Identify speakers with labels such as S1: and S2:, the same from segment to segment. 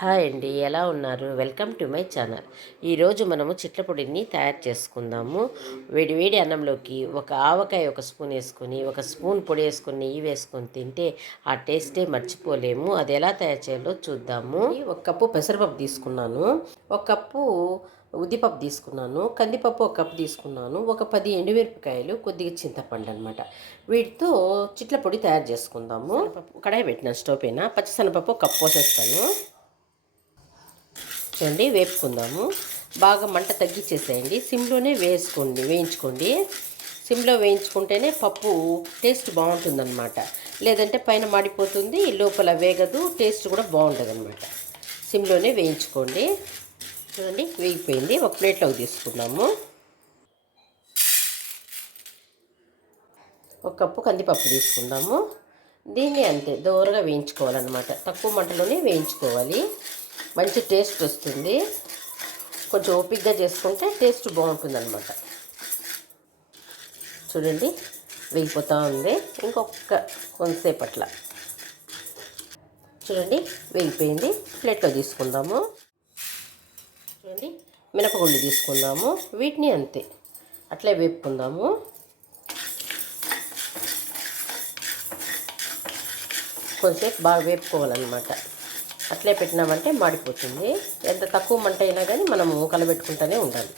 S1: Hi అండి ఎలా ఉన్నారు? Welcome to my channel. ఈరోజు మనము చిట్ల పొడిని తయారు చేసుకుందాము. వేడి వేడి అన్నంలోకి ఒక ఆవకాయ ఒక స్పూన్ వేసుకొని ఒక స్పూన్ పొడి వేసుకొని నెయ్యి వేసుకొని తింటే ఆ టేస్టే మర్చిపోలేము. అది ఎలా తయారు చేయాలో చూద్దాము. ఒక కప్పు పెసరపప్పు తీసుకున్నాను. ఒక కప్పు ఉద్దిపప్పు తీసుకున్నాను. కందిపప్పు ఒక కప్పు తీసుకున్నాను. ఒక పది ఎండుమిరపకాయలు కొద్దిగా చింతపండు అనమాట వీటితో చిట్ల పొడి తయారు చేసుకుందాము. కడాయి పెట్టిన స్టవ్ పైన పచ్చిశనగపప్పు ఒక కప్పు పోసేస్తాను. చూడండి వేపుకుందాము. బాగా మంట తగ్గించేసేయండి సిమ్లోనే వేసుకోండి వేయించుకోండి. సిమ్లో వేయించుకుంటేనే పప్పు టేస్ట్ బాగుంటుందన్నమాట. లేదంటే పైన మాడిపోతుంది లోపల వేగదు టేస్ట్ కూడా బాగుంటుంది అనమాట సిమ్లోనే వేయించుకోండి. చూడండి వేగిపోయింది. ఒక ప్లేట్లోకి తీసుకున్నాము. ఒక కప్పు కందిపప్పు తీసుకుందాము. దీన్ని అంతే దూరగా వేయించుకోవాలన్నమాట. తక్కువ మంటలోనే వేయించుకోవాలి. మంచి టేస్ట్ వస్తుంది. కొంచెం ఓపిక్గా చేసుకుంటే టేస్ట్ బాగుంటుంది అనమాట చూడండి వేగిపోతూ ఉంది. ఇంకొక కొంతసేపు అట్లా చూడండి వేగిపోయింది. ప్లేట్లో తీసుకుందాము. చూడండి మినపగుళ్ళు తీసుకుందాము. వీటిని అంతే. అట్లే వేపుకుందాము. కొంచెంసేపు బాగా వేపుకోవాలన్నమాట. అట్లే పెట్టినామంటే మాడిపోతుంది. ఎంత తక్కువ మంట అయినా కానీ మనము కలబెట్టుకుంటూనే ఉండాలి.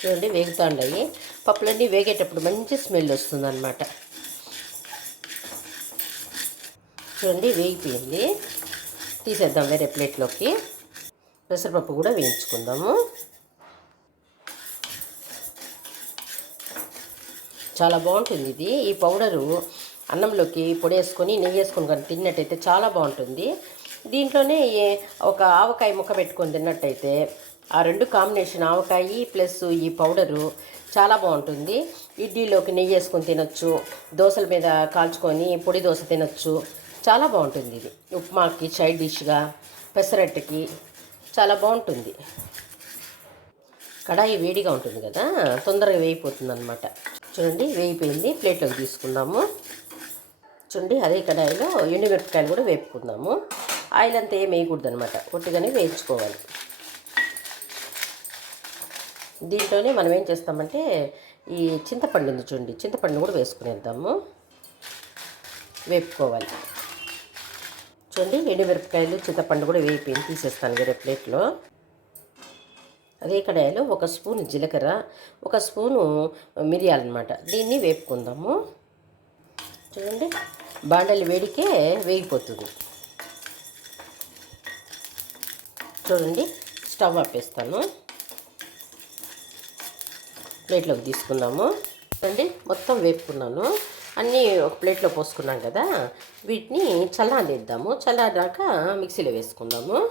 S1: చూడండి వేగుతాండాయి. పప్పులన్నీ వేగేటప్పుడు మంచి స్మెల్ వస్తుందన్నమాట. చూడండి వేగిపోయింది. తీసేద్దాం వేరే ప్లేట్లోకి. పెసరపప్పు కూడా వేయించుకుందాము. చాలా బాగుంటుంది ఇది. ఈ పౌడరు అన్నంలోకి పొడి వేసుకొని నెయ్యి వేసుకొని కానీ తిన్నట్టయితే చాలా బాగుంటుంది. దీంట్లోనే ఒక ఆవకాయ ముక్క పెట్టుకొని తిన్నట్టయితే ఆ రెండు కాంబినేషన్ ఆవకాయ ప్లస్ ఈ పౌడరు చాలా బాగుంటుంది. ఇడ్లీలోకి నెయ్యి వేసుకొని తినొచ్చు దోశల మీద కాల్చుకొని పొడి దోశ తినొచ్చు. చాలా బాగుంటుంది ఇది. ఉప్మాకి సైడ్ డిష్గా పెసరట్టుకి చాలా బాగుంటుంది. కడాయి వేడిగా ఉంటుంది కదా తొందరగా వేయిపోతుంది అనమాట చూడండి వేయిపోయింది ప్లేట్లోకి తీసుకుందాము. చుండి అదే కడాయిలో ఎండుమిరపకాయలు కూడా వేపుకుందాము. ఆయిల్ అంతా ఏం వేయకూడదు అనమాట ఒట్టిగానే వేయించుకోవాలి. దీంట్లోనే మనం ఏం చేస్తామంటే ఈ చింతపండు ఉంది చూడండి చింతపండు కూడా వేసుకునేద్దాము. వేపుకోవాలి. చూడండి ఎండుమిరపకాయలు చింతపండు కూడా వేయిపోయింది తీసేస్తాను వేరే ప్లేట్లో. అదే కడాయిలో ఒక స్పూన్ జీలకర్ర ఒక స్పూను మిరియాలన్నమాట. దీన్ని వేపుకుందాము. చూడండి. బాండలి వేడికే వేగిపోతుంది. చూడండి స్టవ్ ఆపేస్తాను. ప్లేట్లోకి తీసుకుందాము. చూడండి మొత్తం వేపుకున్నాను. అన్నీ ఒక ప్లేట్లో పోసుకున్నాం కదా వీటిని చల్లారిద్దాము. చల్లారాక మిక్సీలో వేసుకుందాము.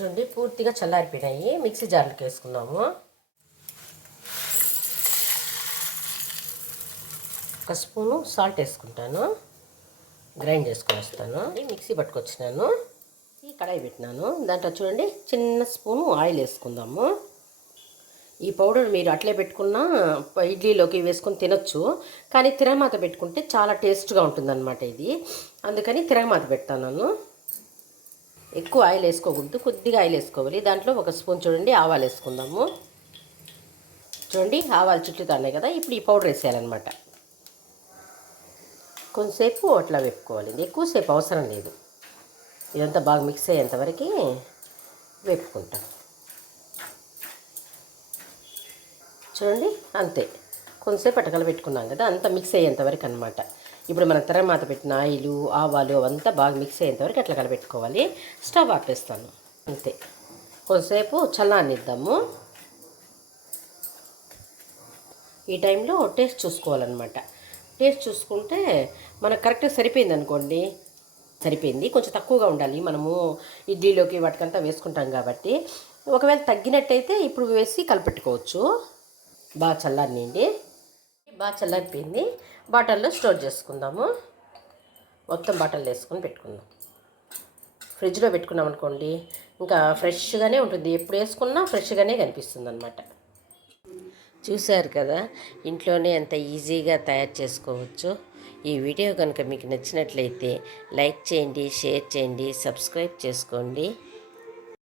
S1: చూడండి పూర్తిగా చల్లారిపోయినాయి. మిక్సీ జార్లకు వేసుకుందాము. ఒక స్పూను సాల్ట్ వేసుకుంటాను. గ్రైండ్ చేసుకొని వస్తాను మిక్సీ పట్టుకొచ్చినాను. ఈ కడాయి పెట్టినాను. దాంట్లో చూడండి చిన్న స్పూను ఆయిల్ వేసుకుందాము. ఈ పౌడర్ మీరు అట్లే పెట్టుకున్నా ఇడ్లీలోకి వేసుకొని తినొచ్చు. కానీ తిరగమాత పెట్టుకుంటే చాలా టేస్ట్గా ఉంటుందన్నమాట ఇది. అందుకని తిరగమాత పెడతాను ఎక్కువ ఆయిల్ వేసుకోకూడదు కొద్దిగా ఆయిల్ వేసుకోవాలి. దాంట్లో ఒక స్పూన్ చూడండి ఆవాలు వేసుకుందాము. చూడండి ఆవాలు చుట్టుతాయి కదా ఇప్పుడు ఈ పౌడర్ వేసేయాలన్నమాట. కొంతసేపు అట్లా వేపుకోవాలి ఎక్కువసేపు అవసరం లేదు. ఇదంతా బాగా మిక్స్ అయ్యేంతవరకు వేపుకుంటాం. చూడండి అంతే. కొంతసేపు అటకలు పెట్టుకున్నాం కదా అంతా మిక్స్ అయ్యేంతవరకు అనమాట ఇప్పుడు మనం తెరమాత పెట్టిన ఆయిలు ఆవాలు అవంతా బాగా మిక్స్ అయ్యేంతవరకు అట్లా కలపెట్టుకోవాలి స్టవ్ ఆపేస్తాను. అంతే. కొంతసేపు చల్లానిద్దాము ఈ టైంలో టేస్ట్ చూసుకోవాలన్నమాట. టేస్ట్ చూసుకుంటే మనకు కరెక్ట్గా సరిపోయింది అనుకోండి సరిపోయింది. కొంచెం తక్కువగా ఉండాలి. మనము ఇడ్లీలోకి వాటికంతా వేసుకుంటాం కాబట్టి. ఒకవేళ తగ్గినట్టయితే ఇప్పుడు వేసి కలిపెట్టుకోవచ్చు. బాగా చల్లారినండి బాగా చల్లారిపోయింది. బాటల్లో స్టోర్ చేసుకుందాము. మొత్తం బాటల్ వేసుకొని పెట్టుకుందాం. ఫ్రిడ్జ్లో పెట్టుకున్నాం అనుకోండి ఇంకా ఫ్రెష్గానే ఉంటుంది. ఎప్పుడు వేసుకున్నా ఫ్రెష్గానే కనిపిస్తుంది అనమాట చూశారు కదా? ఇంట్లోనే ఎంత ఈజీగా తయారు చేసుకోవచ్చు. ఈ వీడియో కనుక మీకు నచ్చినట్లయితే లైక్ చేయండి షేర్ చేయండి సబ్స్క్రైబ్ చేసుకోండి.